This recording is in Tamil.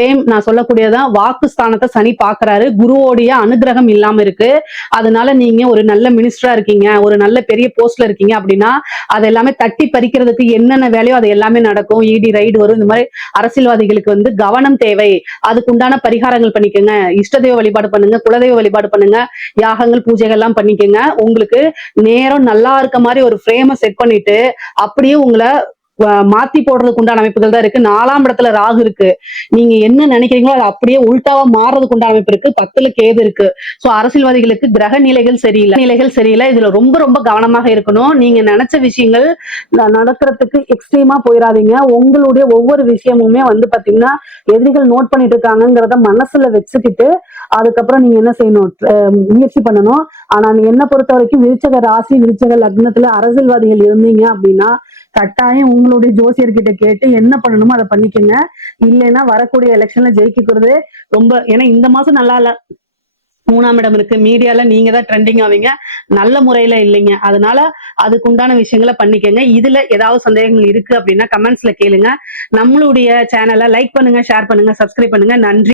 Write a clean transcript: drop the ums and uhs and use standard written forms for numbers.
சேம் நான் சொல்லக்கூடியதான். வாக்கு ஸ்தானத்தை சனி பாக்குறாரு. குருவோடைய அனுகிரகம் இல்லாம இருக்கு. அதனால நீங்க ஒரு நல்ல மினிஸ்டரா இருக்கீங்க, ஒரு நல்ல பெரிய போஸ்ட்ல இருக்கீங்க அப்படின்னா அது எல்லாமே தட்டி பறிக்கிறதுக்கு என்னென்ன வேலையோ அது எல்லாமே நடக்கும். இடி ரைடு வரும். இந்த மாதிரி அரசியல்வாதிகளுக்கு வந்து கவனம் தேவை. அதுக்கு உண்டான பரிகாரங்கள் பண்ணிக்கோங்க. இஷ்ட தெய்வ வழிபாடு பண்ணுங்க, குலதெய்வ வழிபாடு பண்ணுங்க, யாகங்கள் பூஜைகள் எல்லாம் பண்ணிக்கோங்க. உங்களுக்கு நேரம் நல்லா இருக்க மாதிரி ஒரு ஃப்ரேமை செட் பண்ணிட்டு அப்படியே உங்களை மாத்தி போடுறதுக்கு உண்டான அமைப்புகள் தான் இருக்கு. 4ஆம் இடத்துல ராகு இருக்கு. நீங்க என்ன நினைக்கிறீங்களோ அது அப்படியே உள்டாவா மாறுறதுக்கு உண்டான அமைப்பு இருக்கு. 10ல கேது இருக்கு. சோ அரசியல்வாதிகளுக்கு கிரக நிலைகள் சரியில்லை. இதுல ரொம்ப ரொம்ப கவனமாக இருக்கணும். நீங்க நினைச்ச விஷயங்கள் நடக்கிறதுக்கு எக்ஸ்ட்ரீமா போயிடாதீங்க. உங்களுடைய ஒவ்வொரு விஷயமுமே வந்து பாத்தீங்கன்னா எதிரிகள் நோட் பண்ணிட்டு இருக்காங்கிறத மனசுல வச்சுக்கிட்டு அதுக்கப்புறம் நீங்க என்ன செய்யணும், முயற்சி பண்ணணும். ஆனா என்ன பொறுத்த வரைக்கும் விருச்சக ராசி, விருச்சக லக்னத்துல அரசியல்வாதிகள் இருந்தீங்க அப்படின்னா கட்டாயம் உங்களுடைய ஜோசியர்கிட்ட கேட்டு என்ன பண்ணணுமோ அதை பண்ணிக்கோங்க. இல்லைன்னா வரக்கூடிய எலெக்ஷன்ல ஜெயிக்கிறது ரொம்ப, ஏன்னா இந்த மாசம் நல்லா இல்ல, 3ஆம் இடம் இருக்கு. மீடியால நீங்க தான் ட்ரெண்டிங் ஆவீங்க. நல்ல முறையில இல்லைங்க. அதனால அதுக்கு உண்டான விஷயங்களை பண்ணிக்கங்க. இதுல ஏதாவது சந்தேகங்கள் இருக்கு அப்படின்னா கமெண்ட்ஸ்ல கேளுங்க. நம்மளுடைய சேனலை லைக் பண்ணுங்க, ஷேர் பண்ணுங்க, சப்ஸ்கிரைப் பண்ணுங்க. நன்றி.